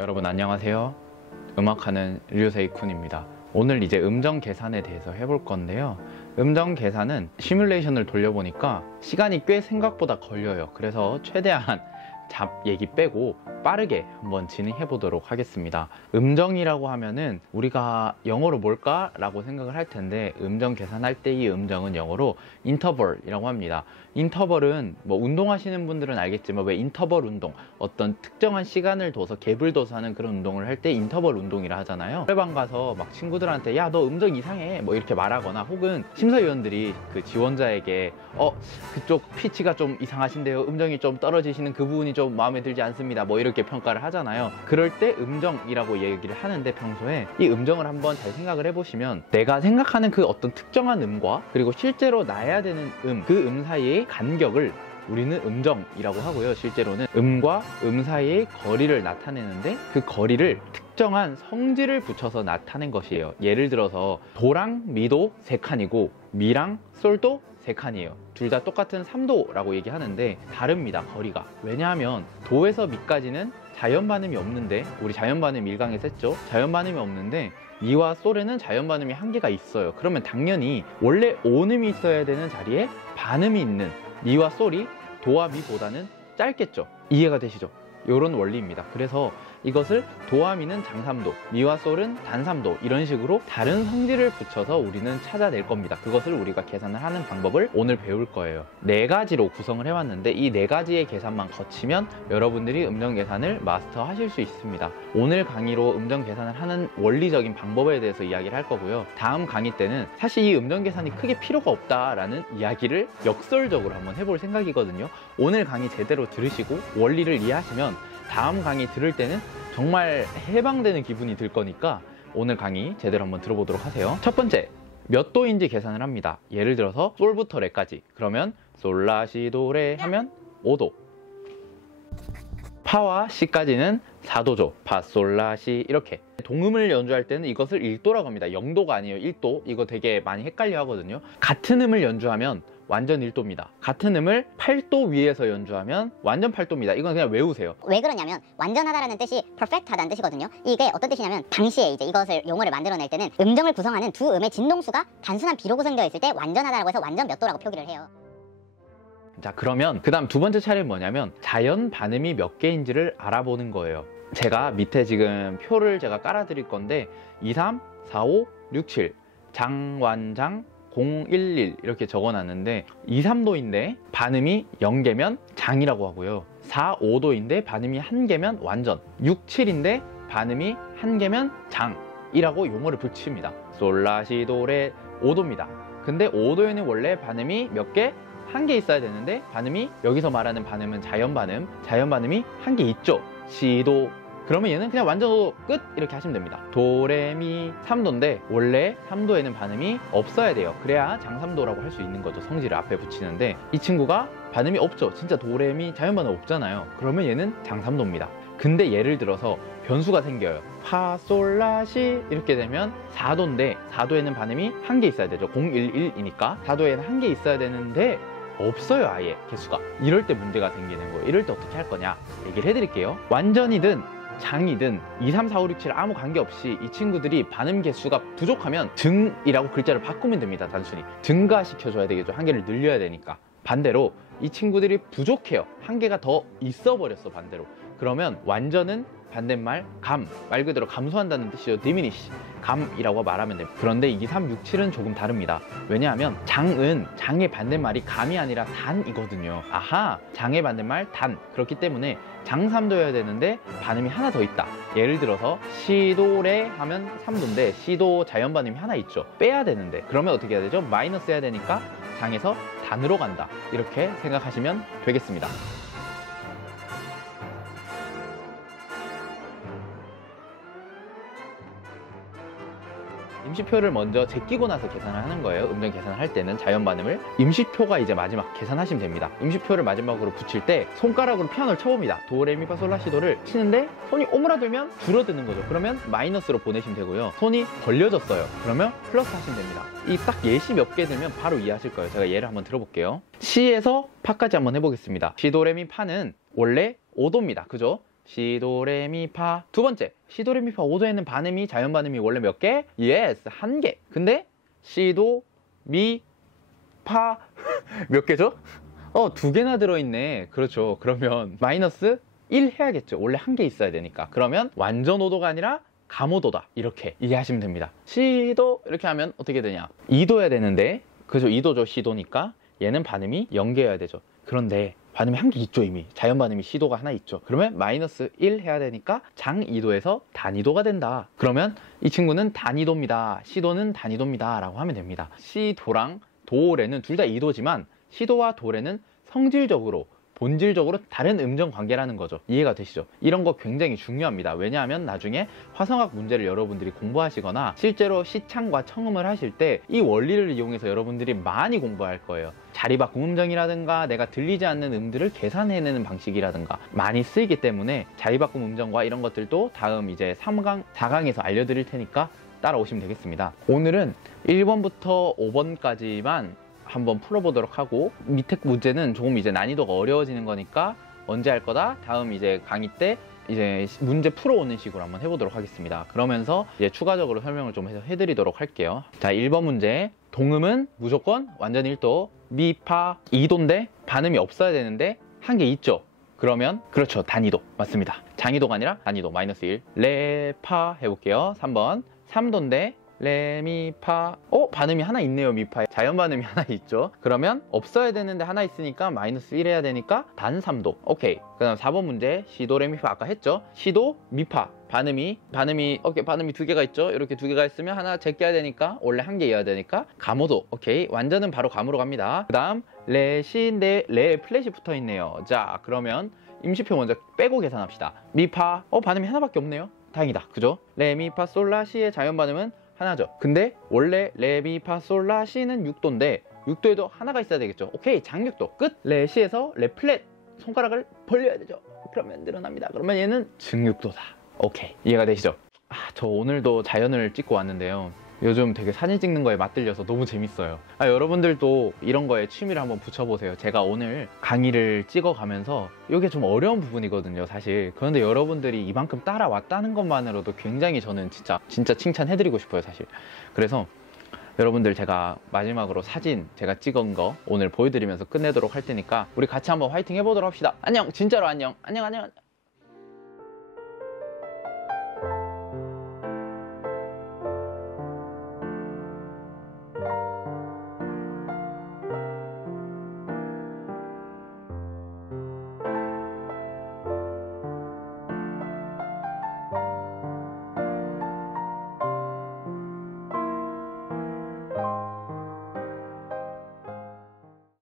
여러분 안녕하세요. 음악하는 류세이쿤입니다. 오늘 이제 음정 계산에 대해서 해볼 건데요. 음정 계산은 시뮬레이션을 돌려보니까 시간이 꽤 생각보다 걸려요. 그래서 최대한 잡 얘기 빼고 빠르게 한번 진행해 보도록 하겠습니다. 음정이라고 하면은 우리가 영어로 뭘까? 라고 생각을 할 텐데, 음정 계산할 때 이 음정은 영어로 인터벌이라고 합니다. 인터벌은 뭐 운동하시는 분들은 알겠지만, 왜 인터벌 운동, 어떤 특정한 시간을 둬서 갭을 둬서 하는 그런 운동을 할 때 인터벌 운동이라 하잖아요. 노래방 가서 막 친구들한테 야 너 음정 이상해 뭐 이렇게 말하거나, 혹은 심사위원들이 그 지원자에게 그쪽 피치가 좀 이상하신데요, 음정이 좀 떨어지시는 그 부분이 좀 마음에 들지 않습니다, 뭐 이렇게 평가를 하잖아요. 그럴 때 음정이라고 얘기를 하는데, 평소에 이 음정을 한번 잘 생각을 해보시면, 내가 생각하는 그 어떤 특정한 음과 그리고 실제로 나야 되는 그 음 사이의 간격을 우리는 음정이라고 하고요. 실제로는 음과 음 사이의 거리를 나타내는데, 그 거리를 특정한 성질을 붙여서 나타낸 것이에요. 예를 들어서 도랑 미도 3칸이고 미랑 솔도 3칸이에요. 둘 다 똑같은 3도라고 얘기하는데 다릅니다, 거리가. 왜냐하면 도에서 미까지는 자연 반음이 없는데, 우리 자연 반음 1강에서 했죠. 자연 반음이 없는데 미와 솔에는 자연 반음이 한계가 있어요. 그러면 당연히 원래 온음이 있어야 되는 자리에 반음이 있는 미와 솔이 도와 미보다는 짧겠죠. 이해가 되시죠? 이런 원리입니다. 그래서 이것을 도와 미는 장3도, 미와 솔은 단3도, 이런 식으로 다른 성질을 붙여서 우리는 찾아낼 겁니다. 그것을 우리가 계산을 하는 방법을 오늘 배울 거예요. 4가지로 구성을 해왔는데, 이 4가지의 계산만 거치면 여러분들이 음정 계산을 마스터 하실 수 있습니다. 오늘 강의로 음정 계산을 하는 원리적인 방법에 대해서 이야기를 할 거고요. 다음 강의 때는 사실 이 음정 계산이 크게 필요가 없다라는 이야기를 역설적으로 한번 해볼 생각이거든요. 오늘 강의 제대로 들으시고 원리를 이해하시면 다음 강의 들을 때는 정말 해방되는 기분이 들 거니까 오늘 강의 제대로 한번 들어보도록 하세요. 첫 번째, 몇 도인지 계산을 합니다. 예를 들어서 솔부터 레까지. 그러면 솔라시도레 하면 5도. 파와 시까지는 4도죠. 파, 솔, 라, 시 이렇게. 동음을 연주할 때는 이것을 1도라고 합니다. 0도가 아니에요. 1도. 이거 되게 많이 헷갈려 하거든요. 같은 음을 연주하면 완전 1도입니다. 같은 음을 8도 위에서 연주하면 완전 8도입니다. 이건 그냥 외우세요. 왜 그러냐면 완전하다라는 뜻이 perfect하다는 뜻이거든요. 이게 어떤 뜻이냐면, 당시에 이제 이것을 용어를 만들어낼 때는 음정을 구성하는 두 음의 진동수가 단순한 비로 구성되어 있을 때 완전하다라고 해서 완전 몇 도라고 표기를 해요. 자, 그러면 그 다음 두 번째 차례는 뭐냐면 자연 반음이 몇 개인지를 알아보는 거예요. 제가 밑에 지금 표를 제가 깔아 드릴 건데 2, 3, 4, 5, 6, 7 장완장 011 이렇게 적어놨는데, 2, 3도인데 반음이 0개면 장이라고 하고요. 4, 5도인데 반음이 1개면 완전, 6, 7인데 반음이 1개면 장이라고 용어를 붙입니다. 솔라시도레 5도입니다. 근데 5도에는 원래 반음이 몇 개? 1개 있어야 되는데, 반음이 여기서 말하는 반음은 자연 반음, 자연 반음이 1개 있죠. 시도. 그러면 얘는 그냥 완전 5도 끝 이렇게 하시면 됩니다. 도레미 3도인데 원래 3도에는 반음이 없어야 돼요. 그래야 장3도라고 할 수 있는 거죠. 성질을 앞에 붙이는데 이 친구가 반음이 없죠. 진짜 도레미 자연 반음 없잖아요. 그러면 얘는 장3도입니다. 근데 예를 들어서 변수가 생겨요. 파, 솔, 라, 시 이렇게 되면 4도인데 4도에는 반음이 1개 있어야 되죠. 011이니까 4도에는 1개 있어야 되는데 없어요, 아예 개수가. 이럴 때 문제가 생기는 거예요. 이럴 때 어떻게 할 거냐 얘기를 해드릴게요. 완전이든 장이든 2, 3, 4, 5, 6, 7 아무 관계없이 이 친구들이 반음 개수가 부족하면 등이라고 글자를 바꾸면 됩니다. 단순히 증가시켜줘야 되겠죠. 1개를 늘려야 되니까. 반대로 이 친구들이 부족해요. 1개가 더 있어 버렸어, 반대로. 그러면 완전은 반대말 감, 말 그대로 감소한다는 뜻이죠. diminish, 감이라고 말하면 돼요. 그런데 2, 3, 6, 7은 조금 다릅니다. 왜냐하면 장의 반대말이 감이 아니라 단이거든요. 아하, 장의 반대말 단. 그렇기 때문에 장3도여야 되는데 반음이 하나 더 있다. 예를 들어서 시도레 하면 3도인데 시도 자연 반음이 하나 있죠. 빼야 되는데 그러면 어떻게 해야 되죠? 마이너스 해야 되니까 장에서 단으로 간다. 이렇게 생각하시면 되겠습니다. 임시표를 먼저 제끼고 나서 계산을 하는 거예요. 음정 계산을 할 때는 자연 반음을. 임시표가 이제 마지막 계산하시면 됩니다. 임시표를 마지막으로 붙일 때 손가락으로 피아노를 쳐봅니다. 도레미파솔라시도를 치는데 손이 오므라들면 줄어드는 거죠. 그러면 마이너스로 보내시면 되고요. 손이 벌려졌어요. 그러면 플러스 하시면 됩니다. 이 딱 예시 몇 개 들면 바로 이해하실 거예요. 제가 예를 한번 들어볼게요. 시에서 파까지 한번 해보겠습니다. 시도레미파는 원래 5도입니다. 그죠? 시도레미파. 두 번째, 시도레미파 5도에는 반음이, 자연 반음이 원래 몇 개? 예스, 한 개. 근데 시도, 미, 파 몇 개죠? 두 개나 들어있네. 그렇죠. 그러면 마이너스 1 해야겠죠. 원래 한 개 있어야 되니까. 그러면 완전 5도가 아니라 감오도다. 이렇게 이해하시면 됩니다. 시도 이렇게 하면 어떻게 되냐? 2도여야 되는데, 그죠? 2도죠. 시도니까 얘는 반음이 0개여야 되죠. 그런데 반음이 한 개 있죠. 이미 자연 반음이 시도가 하나 있죠. 그러면 마이너스 1 해야 되니까 장 2도에서 단위도가 된다. 그러면 이 친구는 단위도입니다. 시도는 단위도입니다 라고 하면 됩니다. 시도랑 도레는 둘 다 2도지만 시도와 도레는 성질적으로, 본질적으로 다른 음정 관계라는 거죠. 이해가 되시죠? 이런 거 굉장히 중요합니다. 왜냐하면 나중에 화성학 문제를 여러분들이 공부하시거나 실제로 시창과 청음을 하실 때 이 원리를 이용해서 여러분들이 많이 공부할 거예요. 자리바꿈 음정이라든가 내가 들리지 않는 음들을 계산해내는 방식이라든가 많이 쓰이기 때문에 자리바꿈 음정과 이런 것들도 다음 이제 3강, 4강에서 알려드릴 테니까 따라오시면 되겠습니다. 오늘은 1번부터 5번까지만 한번 풀어보도록 하고, 밑에 문제는 조금 이제 난이도가 어려워지는 거니까 언제 할 거다? 다음 이제 강의 때 이제 문제 풀어오는 식으로 한번 해보도록 하겠습니다. 그러면서 이제 추가적으로 설명을 좀 해드리도록 할게요. 자, 1번 문제. 동음은 무조건 완전 1도, 미, 파 2도인데 반음이 없어야 되는데 한 개 있죠. 그러면 그렇죠. 단위도 맞습니다. 장위도가 아니라 단위도 마이너스 1. 레, 파 해볼게요. 3번 3도인데 레, 미, 파. 반음이 하나 있네요. 미파에 자연 반음이 하나 있죠. 그러면 없어야 되는데 하나 있으니까 마이너스 1 해야 되니까 단 3도. 오케이. 그 다음 4번 문제. 시도, 레, 미파 아까 했죠. 시도, 미파 반음이 오케이, 반음이 두 개가 있죠. 이렇게 두 개가 있으면 하나 제껴야 되니까 원래 한 개여야 되니까 감오도. 오케이. 완전은 바로 감으로 갑니다. 그 다음 레, 시인데 레에 플랫이 붙어 있네요. 자, 그러면 임시표 먼저 빼고 계산합시다. 미파 반음이 하나밖에 없네요. 다행이다. 그죠? 레, 미, 파, 솔, 라, 시의 자연 반음은 하나죠. 근데 원래 레, 미, 파, 솔, 라, 시는 6도인데 6도에도 하나가 있어야 되겠죠. 오케이, 장육도 끝. 레, 시에서 레 플랫 손가락을 벌려야 되죠. 그러면 늘어납니다. 그러면 얘는 증육도다. 오케이, 이해가 되시죠? 저 오늘도 자연을 찍고 왔는데요. 요즘 되게 사진 찍는 거에 맛들려서 너무 재밌어요. 여러분들도 이런 거에 취미를 한번 붙여보세요. 제가 오늘 강의를 찍어가면서 이게 좀 어려운 부분이거든요, 사실. 그런데 여러분들이 이만큼 따라왔다는 것만으로도 굉장히 저는 진짜 칭찬해드리고 싶어요, 사실. 그래서 여러분들 제가 마지막으로 사진 제가 찍은 거 오늘 보여드리면서 끝내도록 할 테니까 우리 같이 한번 화이팅 해보도록 합시다. 안녕, 진짜로 안녕. 안녕.